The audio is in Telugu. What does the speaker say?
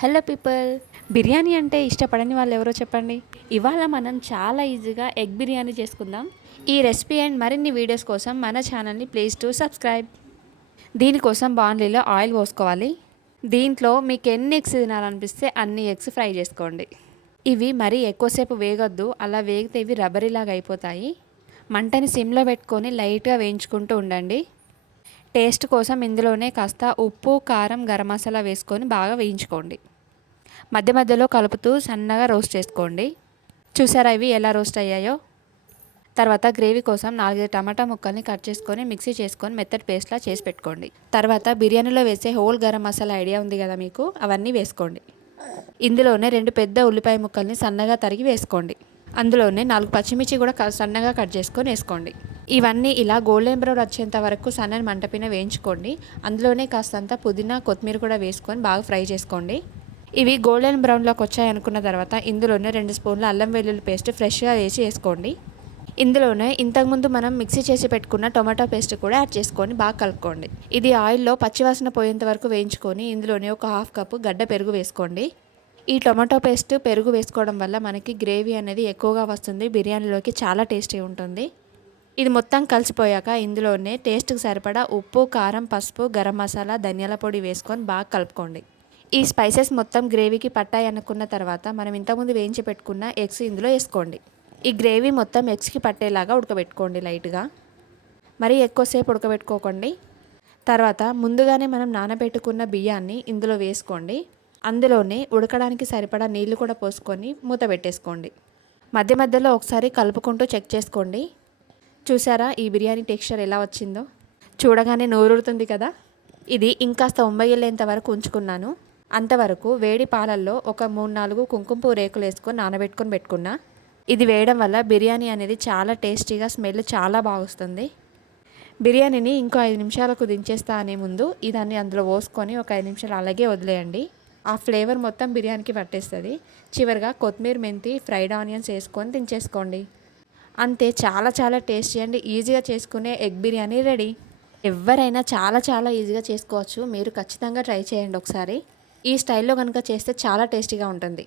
హలో పీపుల్, బిర్యానీ అంటే ఇష్టపడని వాళ్ళు ఎవరో చెప్పండి. ఇవాళ మనం చాలా ఈజీగా ఎగ్ బిర్యానీ చేసుకుందాం. ఈ రెసిపీ అండ్ మరిన్ని వీడియోస్ కోసం మన ఛానల్ని ప్లీజ్ టు సబ్స్క్రైబ్. దీనికోసం బాండ్లీలో ఆయిల్ పోసుకోవాలి. దీంట్లో మీకు ఎన్ని ఎగ్స్ తినాలనిపిస్తే అన్ని ఎగ్స్ ఫ్రై చేసుకోండి. ఇవి మరీ ఎక్కువసేపు వేగొద్దు, అలా వేగితే ఇవి రబ్బరీలాగా అయిపోతాయి. మంటని సిమ్లో పెట్టుకొని లైట్గా వేయించుకుంటూ ఉండండి. టేస్ట్ కోసం ఇందులోనే కాస్త ఉప్పు, కారం, గరం మసాలా వేసుకొని బాగా వేయించుకోండి. మధ్య మధ్యలో కలుపుతూ సన్నగా రోస్ట్ చేసుకోండి. చూసారా ఇవి ఎలా రోస్ట్ అయ్యాయో? తర్వాత గ్రేవీ కోసం 4 టమాటా ముక్కల్ని కట్ చేసుకొని మిక్సీ చేసుకొని మెత్తటి పేస్ట్లా చేసి పెట్టుకోండి. తర్వాత బిర్యానీలో వేసే హోల్ గరం మసాలా ఐడియా ఉంది కదా మీకు, అవన్నీ వేసుకోండి. ఇందులోనే 2 పెద్ద ఉల్లిపాయ ముక్కల్ని సన్నగా తరిగి వేసుకోండి. అందులోనే 4 పచ్చిమిర్చి కూడా సన్నగా కట్ చేసుకొని వేసుకోండి. ఇవన్నీ ఇలా గోల్డెన్ బ్రౌన్ వచ్చేంత వరకు సన్నని మంటపైన వేయించుకోండి. అందులోనే కాస్తంత పుదీనా, కొత్తిమీర కూడా వేసుకొని బాగా ఫ్రై చేసుకోండి. ఇవి గోల్డెన్ బ్రౌన్లోకి వచ్చాయనుకున్న తర్వాత ఇందులోనే 2 స్పూన్ల అల్లం వెల్లుల్లి పేస్ట్ ఫ్రెష్గా వేసుకోండి. ఇందులోనే ఇంతకుముందు మనం మిక్సీ చేసి పెట్టుకున్న టొమాటో పేస్ట్ కూడా యాడ్ చేసుకొని బాగా కలుపుకోండి. ఇది ఆయిల్లో పచ్చివాసన పోయేంత వరకు వేయించుకొని ఇందులోనే ఒక 1/2 కప్పు గడ్డ పెరుగు వేసుకోండి. ఈ టొమాటో పేస్ట్, పెరుగు వేసుకోవడం వల్ల మనకి గ్రేవీ అనేది ఎక్కువగా వస్తుంది. బిర్యానీలోకి చాలా టేస్టీ ఉంటుంది. ఇది మొత్తం కలిసిపోయాక ఇందులోనే టేస్ట్కి సరిపడా ఉప్పు, కారం, పసుపు, గరం మసాలా, ధనియాల పొడి వేసుకొని బాగా కలుపుకోండి. ఈ స్పైసెస్ మొత్తం గ్రేవీకి పట్టాయి అనుకున్న తర్వాత మనం ఇంతకుముందు వేయించి పెట్టుకున్న ఎగ్స్ ఇందులో వేసుకోండి. ఈ గ్రేవీ మొత్తం ఎగ్స్కి పట్టేలాగా ఉడకబెట్టుకోండి లైట్గా. మరీ ఎక్కువసేపు ఉడకబెట్టుకోకండి. తర్వాత ముందుగానే మనం నానబెట్టుకున్న బియ్యాన్ని ఇందులో వేసుకోండి. అందులోనే ఉడకడానికి సరిపడా నీళ్లు కూడా పోసుకొని మూత పెట్టేసుకోండి. మధ్య మధ్యలో ఒకసారి కలుపుకుంటూ చెక్ చేసుకోండి. చూసారా ఈ బిర్యానీ టెక్స్చర్ ఎలా వచ్చిందో? చూడగానే నోరూరుతుంది కదా. ఇది ఇంకాస్త ఉమ్మగిల్లేంత వరకు ఉంచుకున్నాను. అంతవరకు వేడి పాలల్లో ఒక 3-4 కుంకుమ పువ్వు రేకులు వేసుకొని నానబెట్టుకొని పెట్టుకున్నా. ఇది వేయడం వల్ల బిర్యానీ అనేది చాలా టేస్టీగా, స్మెల్ చాలా బాగుస్తుంది. బిర్యానీని ఇంకో 5 నిమిషాలకు దించేస్తా అనే ముందు ఇదాన్ని అందులో పోసుకొని ఒక 5 నిమిషాలు అలాగే వదిలేయండి. ఆ ఫ్లేవర్ మొత్తం బిర్యానీకి పట్టేస్తుంది. చివరిగా కొత్తిమీర, మెంతి, ఫ్రైడ్ ఆనియన్స్ వేసుకొని దించేసుకోండి. అంతే, చాలా చాలా టేస్టీ అండ్ ఈజీగా చేసుకునే ఎగ్ బిర్యానీ రెడీ. ఎవరైనా చాలా చాలా ఈజీగా చేసుకోవచ్చు. మీరు ఖచ్చితంగా ట్రై చేయండి ఒకసారి. ఈ స్టైల్లో కనుక చేస్తే చాలా టేస్టీగా ఉంటుంది.